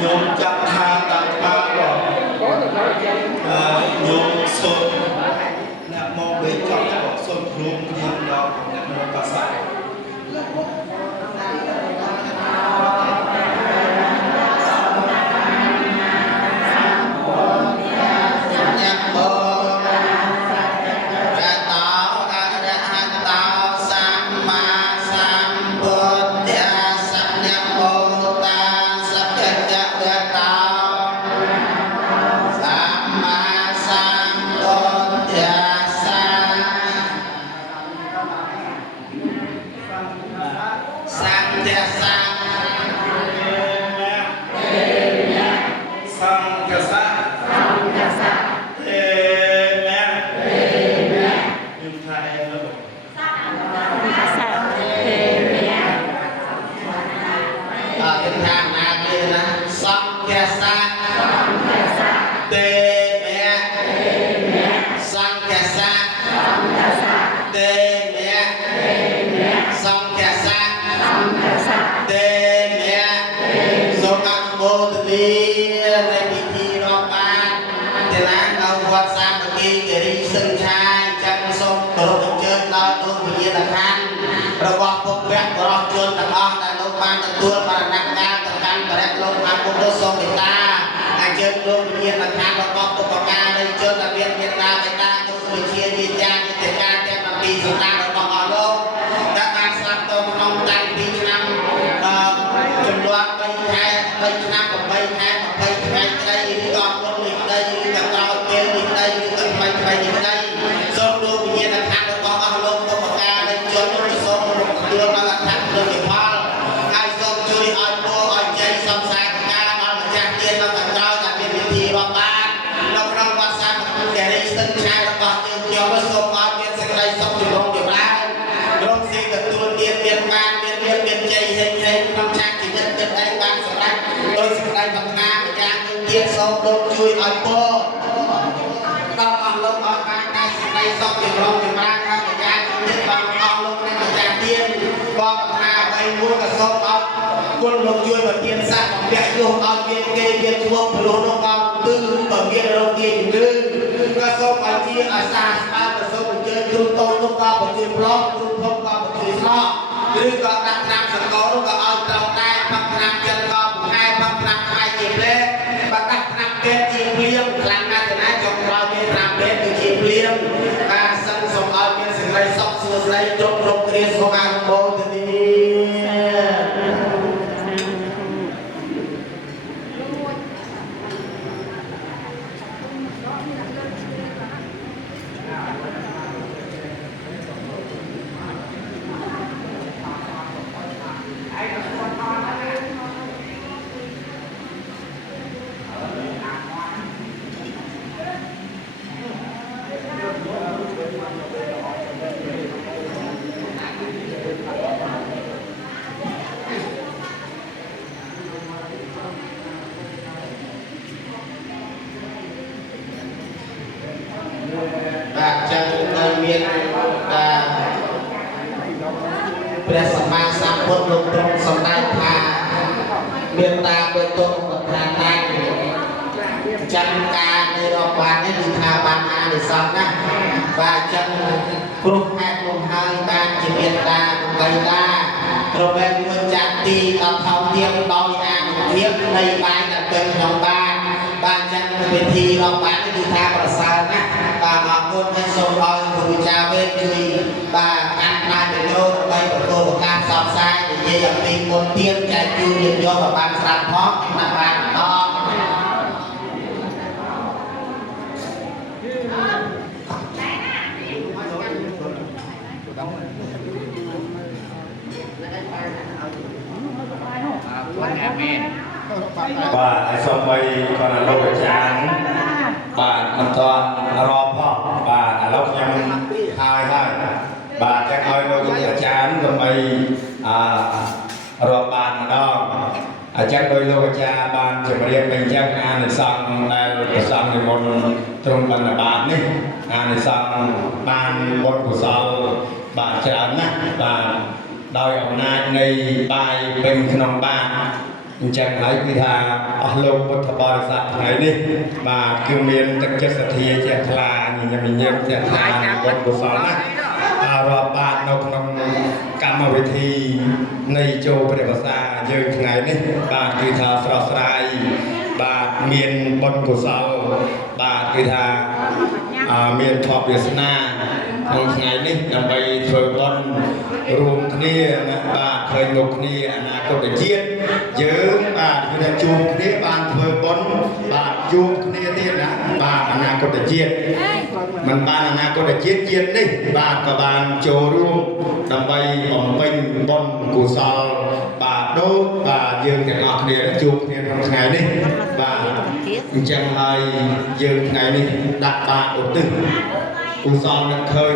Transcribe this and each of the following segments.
โยมจับทาตัดมาบอกโยมสดนะมองไปจับบอกสดพรุ้งเรียนเราเนี่ยมันภาษาរបស់ពុកវគ្គបរោះជនទាំងអស់ដែលលោកបានទទួលបរិញ្ញាបត្រទៅកាន់បរិយាលោកអាគុណសូមមេត្តាអញ្ជើញលោកវិញ្ញាណក្ខន្ធរបស់ពុកបកានៃជនដែលមានមេត្តាបេតាគុណវិជាវិញ្ញាណវិទ្យាទាំងអំពីសម្ដារបស់អស់លោកដែលបានស្លាប់ទៅក្នុងតាំងពីឆ្នាំចំនួន3ខែ3ឆ្នាំ8ខែ20ថ្ងៃក្តីឬក៏មុននេះក្តីឬក៏ក្រោយពេលនេះក្តីឬក៏ថ្មីនេះក្តីសូមលោកវិញ្ញាណក្ខន្ធរបស់អស់លោកពុកបកានៃជនសូមទទួលបានអត្ថប្រយោជន៍ផលហើយសូមជួយឲ្យពោឲ្យជ័យសំសារការដល់ម្ចាស់ទាននៅខាងក្រោយដែលមានវិធីរាប់បាននៅក្នុងវត្តសាមគ្គីរីស្ទឹងឆែរបស់យើងខ្ញុំសូមឲ្យមានសេចក្តីសុខចម្រុងចម្រើនរកស៊ីទទួលទានមានបានមានជ័យហេងក្នុងឆាកជីវិតចិត្តឯងបានសម្រេចដោយសេចក្តីប្រាថ្នាម្យ៉ាងទៀតសូមលោកជួយឲ្យពោដល់អស់លោកឲ្យបានតែសេចក្តីសុខចម្រុងចម្រើនហើយម្យ៉ាងទៀតបានអស់លោកនឹងម្ចាស់ទានបងប្រាថ្នាអ្វីមួយក៏សូមឲ្យគុណលោកជួយប្រទានសាស្ត្របំពាក់យោឲ្យមានគេមានឈ្មោះព្រោះនោះមកគឺបើមានរោគទាជំងឺក៏សូមឲ្យជាអាសាស្បាក៏សូមអញ្ជើញគ្រូតូចនោះក៏ប្រទានប្លង់គ្រូធំក៏ប្រទានស្លោឬក៏ដាក់ត្រាំសកលនោះក៏ឲ្យត្រូវដែរផឹកត្រាំចិនក៏បង្ហាញផឹកត្រាំខ្មែរជាផ្លែបើដាក់ត្រាំពេទ្យជាភ្លៀងខ្លាំងណាស់ទៅណាចុងក្រោយមានត្រាំពេទ្យគឺជាភ្លៀងការសឹងសូមឲ្យមានសេចក្តីសុខសួស្តីជោគរកគ្រាសុខអនុមោទនីព្រះសម្មាសម្ពុទ្ធលោកទ្រង់សម្ដែងថាមេត្តាបេតុបឋានៈចាំការនៃរាប់បាននេះគឺថាបានអានិសង្សណាបាទចឹងព្រោះហេតុនោះហើយបានជាមេត្តាបៃតាត្របែកមួយចាក់ទីដល់ថោកទៀតដោយអានុភាពនៃបាយដែលពេញក្នុងបានចឹងវិធីរាប់បាននេះគឺថាប្រសើរណាស់បាទអរគុណហើយសូមឲ្យគ្រូវិចារវេទជួយបាទកាន់បានទៅយកដើម្បីទទួលឱកាសផ្សព្វផ្សាយនិយាយអំពីមុនទៀនចែកជូនញាតិញោមឲ្យបានស្ដាប់ផងណាស់បានបន្តបាទហើយសូមឲ្យគាត់លោកអាចារ្យបាទមិនទាន់រອບផងបាទឥឡូវខ្ញុំហើយបាទចឹងឲ្យលោកអាចារ្យដើម្បីរាប់បានម្ដងអញ្ចឹងដោយលោកអាចារ្យបានជម្រាបទៅអញ្ចឹងអានិសង្ឃដែលព្រះសង្ឃនិមន្តទ្រង់បណ្ឌបាតនេះអានិសង្ឃបានបុណ្យកុសលបាទច្រើនណាស់បាទ ដោយអំណាចនៃបាយពេញក្នុងបាតអញ្ចឹងហើយគឺថាអស់លោកពុទ្ធបរិស័ទថ្ងៃនេះបាទគឺមានទឹកចិត្តសទ្ធាជ្រះថ្លាញញឹមជ្រះថ្លាបុណ្យកុសលណាស់រាប់បាតនៅក្នុងកម្មវិធីនៃចូលព្រះវស្សាយើងថ្ងៃនេះបាទគឺថាស្រស់ស្រាយបាទមានបុណ្យកុសលបាទគឺថាមានធម៌វាសនាក្នុងថ្ងៃនេះដើម្បីធ្វើបុណ្យរួមគ្នាណាបាទឃើញលោកគ្នាអនាគតជាតិយើងបាទគឺថាជួបគ្នាបានធ្វើបុណ្យបាទជួបគ្នាទៀតណាបាទអនាគតជាតិមិនបានអនាគតជាតិជាតិនេះបាទក៏បានចូលរួមដើម្បីបំពេញបុណ្យកុសលបាទដូចបាទយើងទាំងអស់គ្នាជួបគ្នាក្នុងថ្ងៃនេះបាទអញ្ចឹងហើយយើងថ្ងៃនេះដាក់បាតឧទ្ទិសកុសលនឹកឃើញ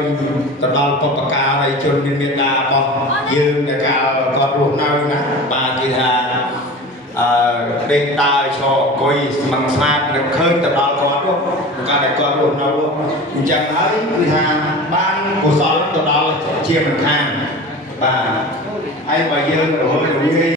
ទៅដល់បុព្វការីជនមានមេត្តារបស់យើងដែលកាលគាត់រស់នៅណាបាទនិយាយថាដេកដើរឈរអង្គុយស្មឹងស្មាតនឹកឃើញទៅដល់គាត់នោះកាលដែលគាត់រស់នៅអញ្ចឹងហើយគឺថាបានកុសលទៅដល់ជាមិនខានបាទហើយបើយើងរហូតរវាយ